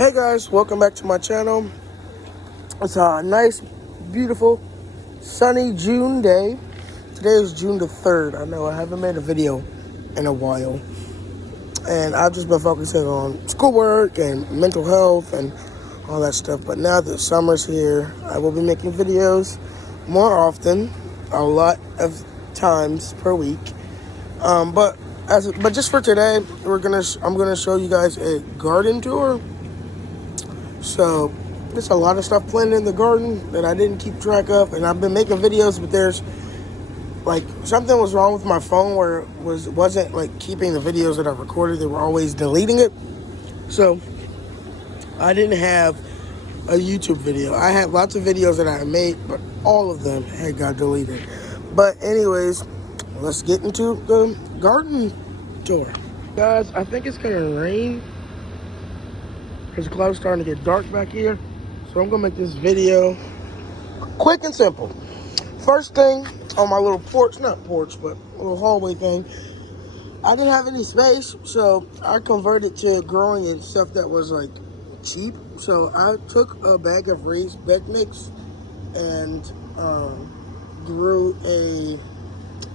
Hey guys, welcome back to my channel. It's a nice, beautiful, sunny June day. Today is June the 3rd. I know I haven't made a video in a while. And I've just been focusing on schoolwork and mental health and all that stuff. But now that summer's here, I will be making videos more often, a lot of times per week. But just for today, I'm gonna show you guys a garden tour. So there's a lot of stuff planted in the garden that I didn't keep track of, and I've been making videos, but there's like something was wrong with my phone where it wasn't like keeping the videos that I recorded. They were always deleting it. So I didn't have a YouTube video. I had lots of videos that I made, but all of them had got deleted. But anyways, let's get into the garden tour. Guys, I think it's gonna rain because the clouds starting to get dark back here. So I'm gonna make this video quick and simple. First thing on my little porch, not porch, but little hallway thing, I didn't have any space, so I converted to growing in stuff that was like cheap. So I took a bag of raised bed mix and grew a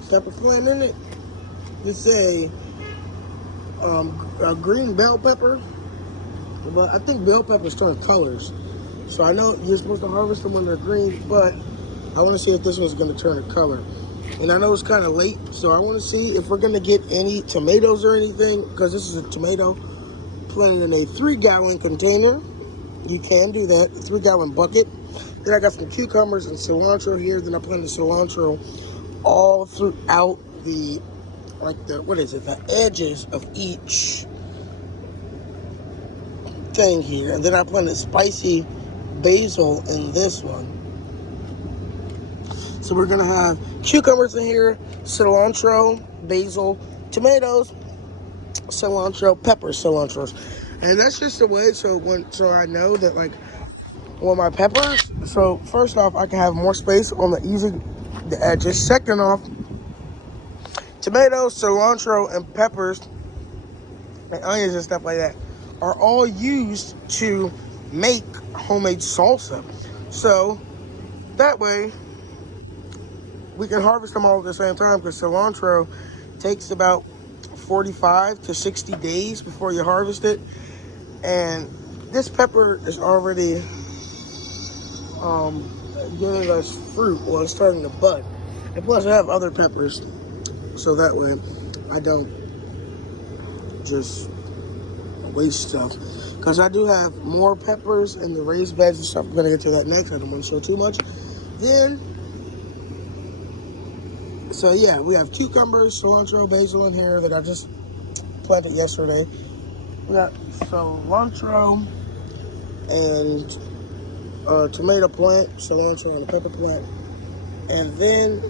pepper plant in it. It's a green bell pepper. But I think bell peppers turn colors. So I know you're supposed to harvest them when they're green, but I want to see if this one's going to turn a color. And I know it's kind of late, so I want to see if we're going to get any tomatoes or anything, because this is a tomato planted in a 3-gallon container. You can do that, a 3-gallon bucket. Then I got some cucumbers and cilantro here. Then I planted cilantro all throughout the edges of each thing here. And then I planted spicy basil in this one. So we're gonna have cucumbers in here, cilantro, basil, tomatoes, cilantro, peppers, cilantros. And that's just the way, so I know that like when my peppers, so first off, I can have more space on the edges. Second off, tomatoes, cilantro, and peppers, and onions and stuff like that are all used to make homemade salsa. So that way we can harvest them all at the same time, because cilantro takes about 45 to 60 days before you harvest it. And this pepper is already giving us fruit. Well, it's starting to bud. And plus I have other peppers, so that way I don't just waste stuff, because I do have more peppers in the raised beds and stuff. I'm gonna get to that next. I don't want to show too much. So yeah, we have cucumbers, cilantro, basil in here that I just planted yesterday. We got cilantro and tomato plant, cilantro and a pepper plant. And then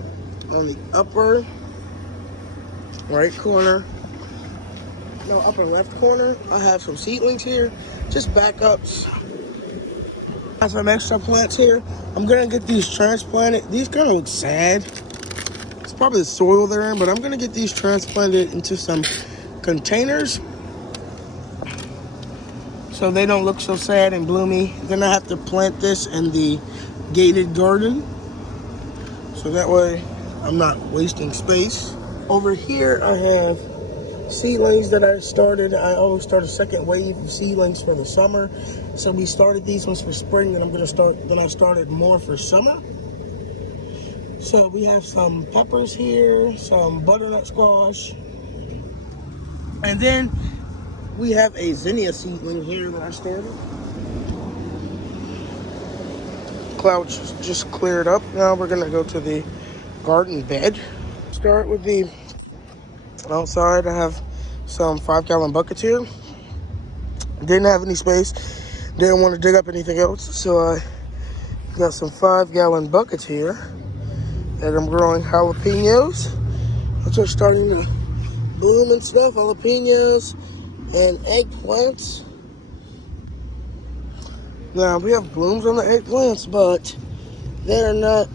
on the upper upper left corner, I have some seedlings here, just backups. I have some extra plants here. I'm gonna get these transplanted. These kind of look sad. It's probably the soil they're in, but I'm gonna get these transplanted into some containers so they don't look so sad and bloomy. Then I have to plant this in the gated garden, so that way I'm not wasting space. Over here I have seedlings that I started. I always start a second wave of seedlings for the summer. So we started these ones for spring, and I started more for summer. So we have some peppers here, some butternut squash. And then we have a zinnia seedling here that I started. Clouds just cleared up. Now we're gonna go to the garden bed. Start with the outside. I have some 5-gallon buckets here. Didn't have any space. Didn't want to dig up anything else. So I got some 5-gallon buckets here. And I'm growing jalapenos, which are starting to bloom and stuff. Jalapenos and eggplants. Now we have blooms on the eggplants, but they're not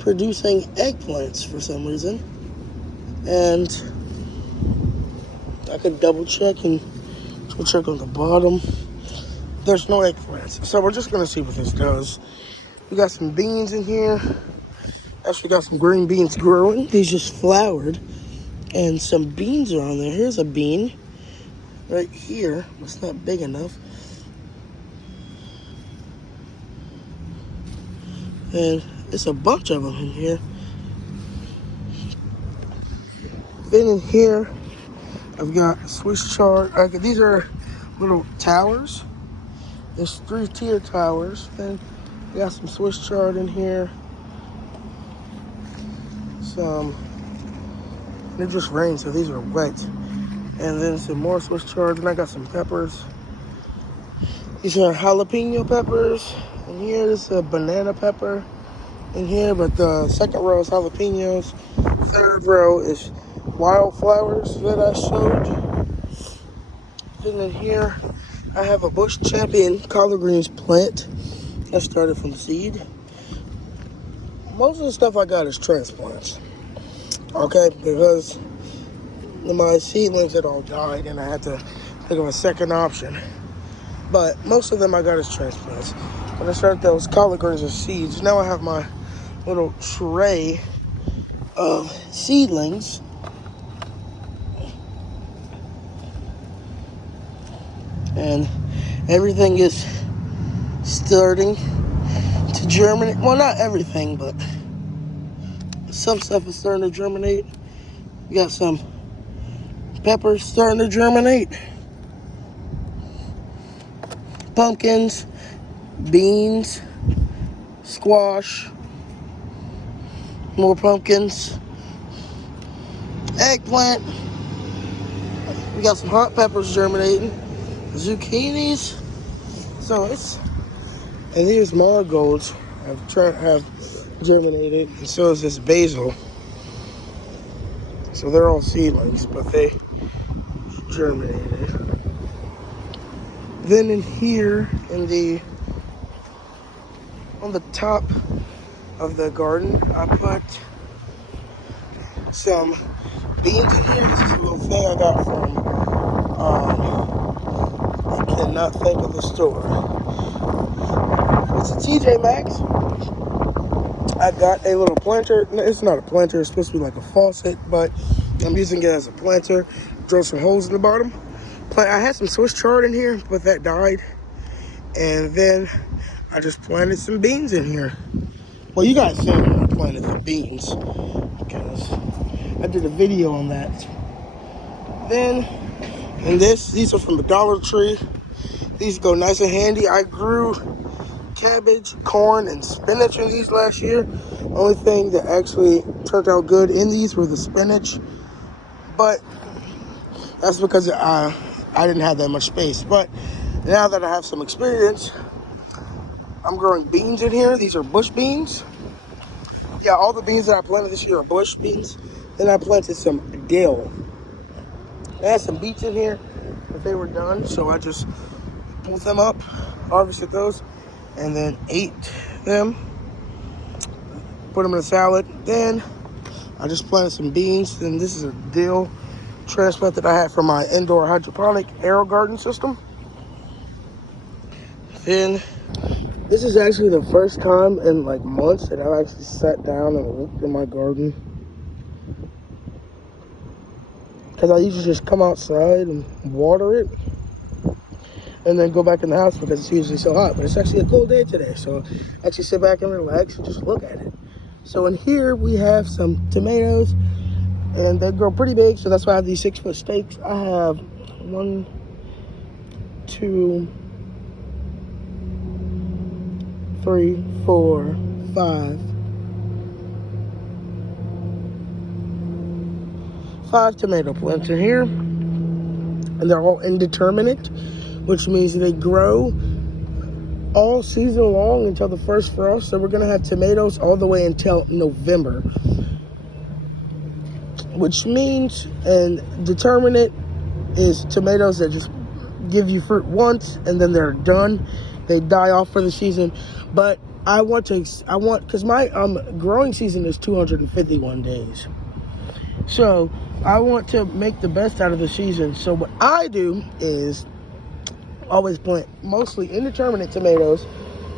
producing eggplants for some reason. And I could double check and go check on the bottom. there's no eggplants. So we're just gonna see what this does. We got some beans in here. Actually got some green beans growing. These just flowered. And some beans are on there. Here's a bean right here. It's not big enough. And it's a bunch of them in here. Then in here, I've got Swiss chard. These are little towers. There's 3-tier towers. Then we got some Swiss chard in here. It just rained, so these are wet. And then some more Swiss chard. And I got some peppers. These are jalapeno peppers. And here's a banana pepper in here, but the second row is jalapenos. Third row is wildflowers that I showed. Then in here, I have a Bush Champion collard greens plant. I started from seed. Most of the stuff I got is transplants. Okay, because my seedlings had all died and I had to think of a second option. But most of them I got as transplants. When I started those collard greens as seeds, now I have my little tray of seedlings. And everything is starting to germinate. Well, not everything, but some stuff is starting to germinate. We got some peppers starting to germinate. Pumpkins, beans, squash, more pumpkins, eggplant. We got some hot peppers germinating, zucchinis. So and these marigolds have germinated, and so is this basil. So they're all seedlings, but they germinated. Then in here, on the top of the garden, I put some beans in here. This is a little thing I got from, I cannot think of the store. It's a TJ Maxx. I got a little planter. No, it's not a planter. It's supposed to be like a faucet, but I'm using it as a planter. Drill some holes in the bottom. I had some Swiss chard in here, but that died. And then I just planted some beans in here. Well, you guys seen when I planted the beans, because I did a video on that. Then, and these are from the Dollar Tree. These go nice and handy. I grew cabbage, corn, and spinach in these last year. Only thing that actually turned out good in these were the spinach. But that's because I didn't have that much space. But now that I have some experience, I'm growing beans in here. These are bush beans. Yeah, all the beans that I planted this year are bush beans. Then I planted some dill. I had some beets in here, but they were done. So I just pulled them up, harvested those, and then ate them. Put them in a salad. Then I just planted some beans. And this is a dill transplant that I had from my indoor hydroponic aero garden system. Then this is actually the first time in like months that I've actually sat down and looked in my garden. Because I usually just come outside and water it and then go back in the house because it's usually so hot. But it's actually a cool day today, so actually sit back and relax and just look at it. So in here we have some tomatoes, and they grow pretty big, so that's why I have these 6-foot stakes. I have 1, 2, 3, 4, 5 tomato plants in here, and they're all indeterminate, which means they grow all season long until the first frost. So we're gonna have tomatoes all the way until November, which means, and determinate is tomatoes that just give you fruit once and then they're done. They die off for the season. But because my growing season is 251 days. So I want to make the best out of the season. So what I do is always plant mostly indeterminate tomatoes,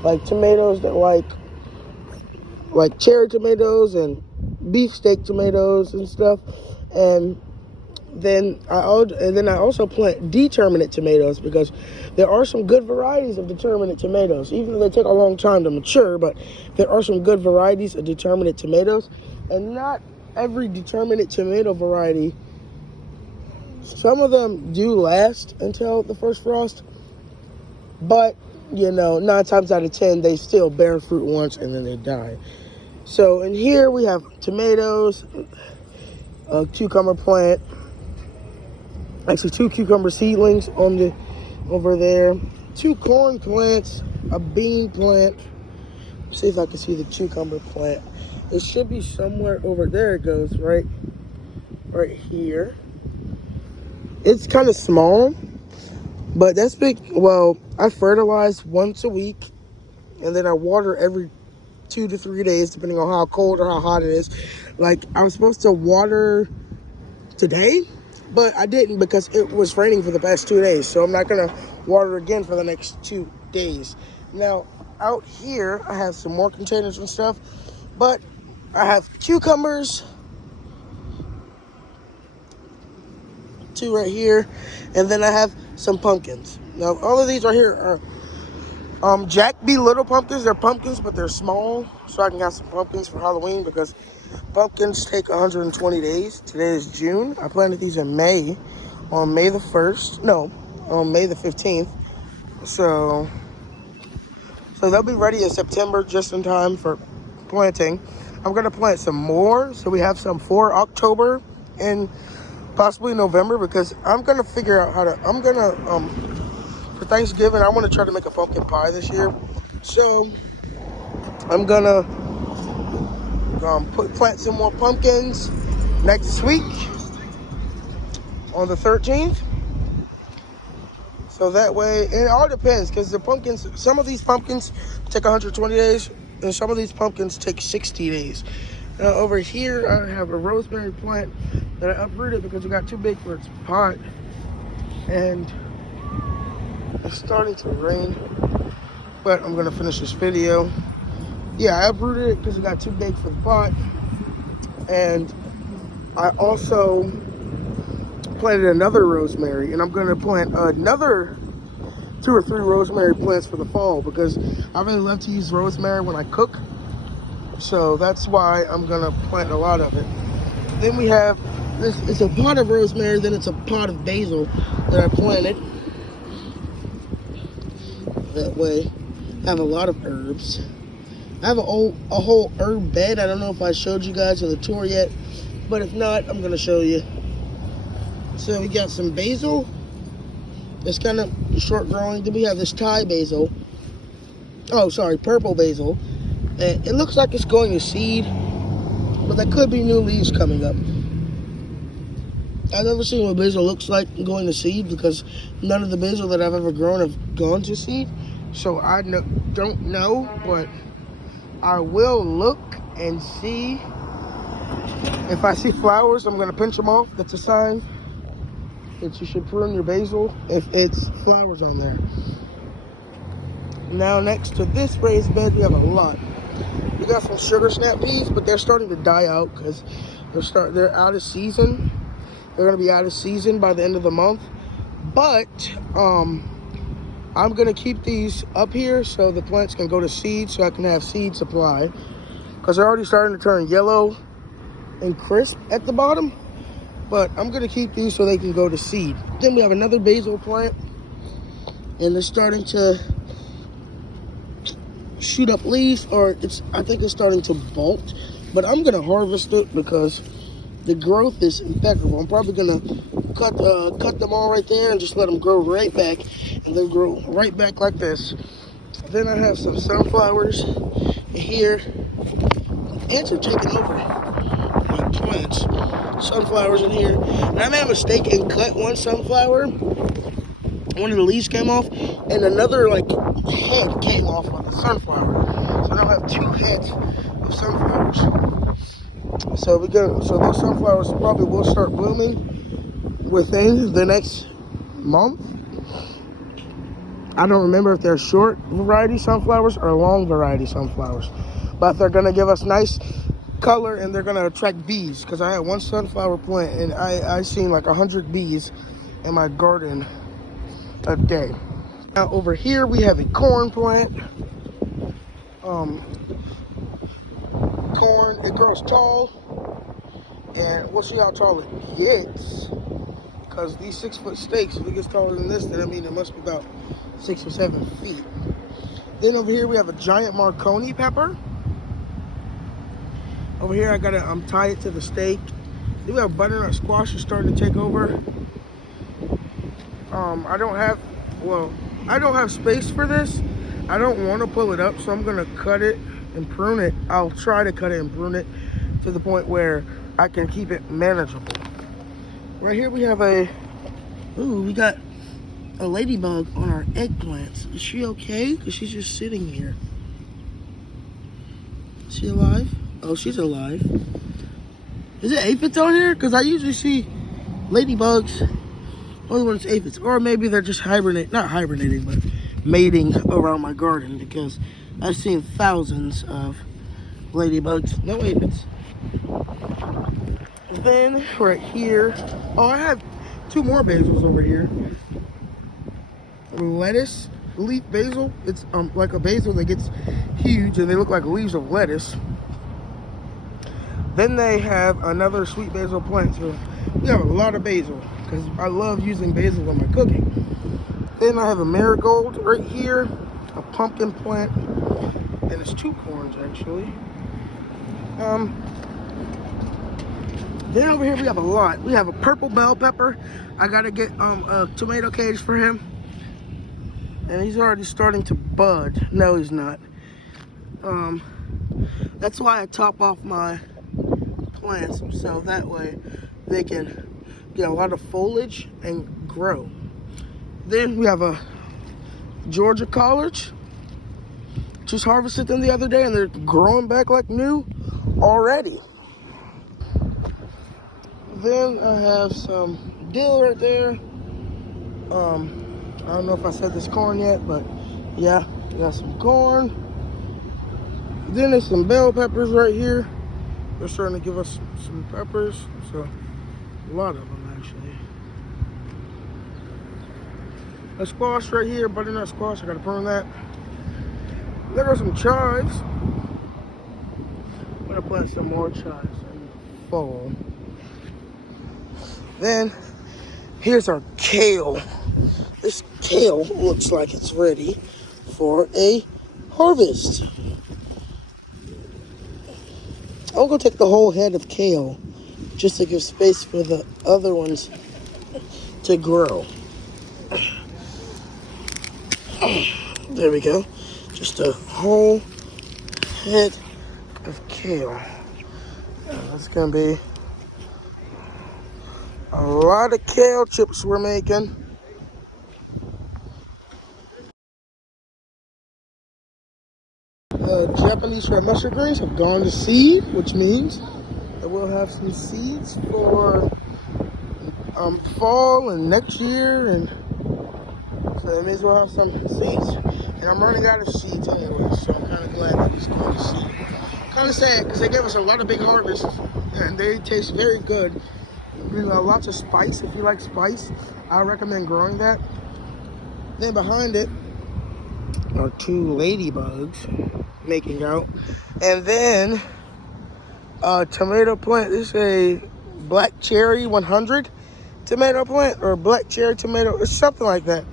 like tomatoes that like cherry tomatoes and beefsteak tomatoes and stuff. And then I also plant determinate tomatoes because there are some good varieties of determinate tomatoes, even though they take a long time to mature. But there are some good varieties of determinate tomatoes, and not every determinate tomato variety. Some of them do last until the first frost, but 9 times out of 10 they still bear fruit once and then they die. So in here we have tomatoes, a cucumber plant, actually 2 cucumber seedlings over there, 2 corn plants, a bean plant. See if I can see the cucumber plant. It should be somewhere over there. It goes right here. It's kind of small, but that's big. Well, I fertilize once a week, and then I water every 2 to 3 days, depending on how cold or how hot it is. Like, I was supposed to water today, but I didn't because it was raining for the past 2 days. So I'm not going to water again for the next 2 days. Now, out here, I have some more containers and stuff, but I have cucumbers, 2 right here, and then I have some pumpkins. Now, all of these right here are Jack B. Little pumpkins. They're pumpkins, but they're small, so I can have some pumpkins for Halloween because pumpkins take 120 days. Today is June. I planted these in May, on May the 1st. No, on May the 15th. So they'll be ready in September, just in time for planting. I'm going to plant some more, so we have some for October and possibly November, because I'm going to figure out for Thanksgiving, I want to try to make a pumpkin pie this year. So I'm going to plant some more pumpkins next week on the 13th. So that way, and it all depends, because the pumpkins, some of these pumpkins take 120 days, and some of these pumpkins take 60 days. Now over here, I have a rosemary plant that I uprooted because it got too big for its pot, and it's starting to rain, but I'm gonna finish this video. Yeah, I uprooted it because it got too big for the pot, and I also planted another rosemary, and I'm gonna plant another 2 or 3 rosemary plants for the fall because I really love to use rosemary when I cook. So that's why I'm gonna plant a lot of it. Then we have this, it's a pot of rosemary, then it's a pot of basil that I planted. That way I have a lot of herbs. I have a whole herb bed. I don't know if I showed you guys on the tour yet, but if not, I'm gonna show you. So we got some basil. It's kind of short growing. Then we have this Thai basil. Oh, sorry, purple basil. And it looks like it's going to seed, but there could be new leaves coming up. I've never seen what basil looks like going to seed because none of the basil that I've ever grown have gone to seed. So I don't know, but I will look and see. If I see flowers, I'm going to pinch them off. That's a sign that you should prune your basil if it's flowers on there. Now next to this raised bed, we have a lot. We got some sugar snap peas, but they're starting to die out because they're out of season. They're going to be out of season by the end of the month. But I'm going to keep these up here so the plants can go to seed, so I can have seed supply, because they're already starting to turn yellow and crisp at the bottom. But I'm going to keep these so they can go to seed. Then we have another basil plant, and they're starting to shoot up leaves, or I think it's starting to bolt. But I'm going to harvest it because the growth is impeccable. I'm probably going to cut them all right there and just let them grow right back, and they'll grow right back like this. Then I have some sunflowers here. Ants are taking over my plants. Sunflowers in here. And I made a mistake and cut one sunflower. One of the leaves came off, and another head came off of the sunflower. So now I have 2 heads of sunflowers. So those sunflowers probably will start blooming within the next month. I don't remember if they're short variety sunflowers or long variety sunflowers, but they're gonna give us nice color and they're gonna attract bees, because I had one sunflower plant and I seen like 100 bees in my garden a day. Now over here we have a corn plant. Corn, it grows tall, and we'll see how tall it gets, because these 6-foot stakes, if it gets taller than this, then I mean it must be about 6 or 7 feet. Then over here we have a giant Marconi pepper. Over here I gotta tie it to the stake. Then we have butternut squash is starting to take over. I don't have space for this. I don't want to pull it up, so I'm gonna cut it and prune it. I'll try to cut it and prune it to the point where I can keep it manageable. Right here we have we got a ladybug on our eggplants. Is she okay? Because she's just sitting here. Is she alive? Oh, she's alive. Is it aphids on here? Because I usually see ladybugs only when it's aphids. Or maybe they're just not hibernating, but mating around my garden, because I've seen thousands of ladybugs. No aphids. Then right here, I have 2 more basils over here. Lettuce leaf basil. It's like a basil that gets huge and they look like leaves of lettuce. Then they have another sweet basil plant. So we have a lot of basil because I love using basil in my cooking. Then I have a marigold right here, a pumpkin plant, and it's 2 corns actually. Then over here we have a lot. We have a purple bell pepper. I gotta get a tomato cage for him. And he's already starting to bud. No, he's not. That's why I top off my plants, so that way they can get a lot of foliage and grow. Then we have a Georgia collards. Just harvested them the other day and they're growing back like new already. Then I have some dill right there. I don't know if I said this corn yet, but yeah, we got some corn. Then there's some bell peppers right here. They're starting to give us some peppers, so a lot of them actually. A squash right here, butternut squash. I gotta prune that. There are some chives. I'm gonna plant some more chives in the fall. Then here's our kale. This kale looks like it's ready for a harvest. I'm gonna take the whole head of kale just to give space for the other ones to grow. There we go. Just a whole head of kale. That's gonna be a lot of kale chips we're making. Japanese red mustard greens have gone to seed, which means that we'll have some seeds for fall and next year, and so that means we'll have some seeds. And I'm running out of seeds anyway, so I'm kind of glad that it's going to seed. Kind of sad because they gave us a lot of big harvests and they taste very good. You know, lots of spice. If you like spice, I recommend growing that. Then behind it are 2 ladybugs making out. And then a tomato plant. This is a black cherry 100 tomato plant, or black cherry tomato, or something like that.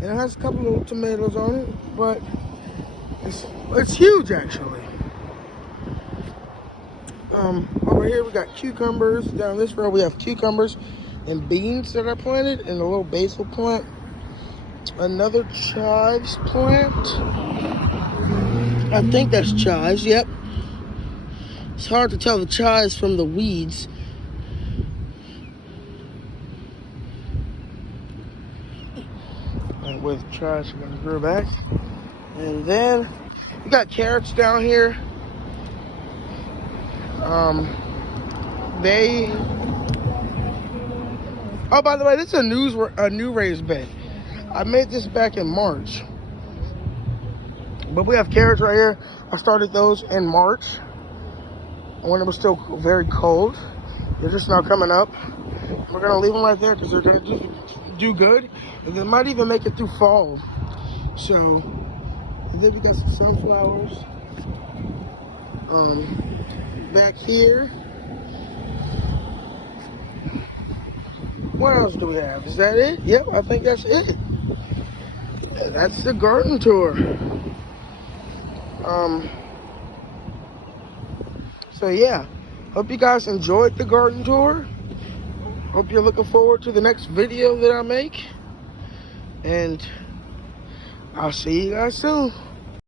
And it has a couple of tomatoes on it, but it's huge actually. Over here we got cucumbers. Down this row we have cucumbers and beans that I planted, and a little basil plant. Another chives plant. I think that's chives, yep. It's hard to tell the chives from the weeds. And with chives, we're gonna grow back. And then we got carrots down here. Oh, by the way, this is a new raised bed. I made this back in March. But we have carrots right here. I started those in March when it was still very cold. They're just now coming up. We're gonna leave them right there because they're gonna do good. And they might even make it through fall. So, and then we got some sunflowers. Back here. What else do we have? Is that it? Yep, I think that's it. And that's the garden tour. So yeah, hope you guys enjoyed the garden tour. Hope you're looking forward to the next video that I make. And I'll see you guys soon.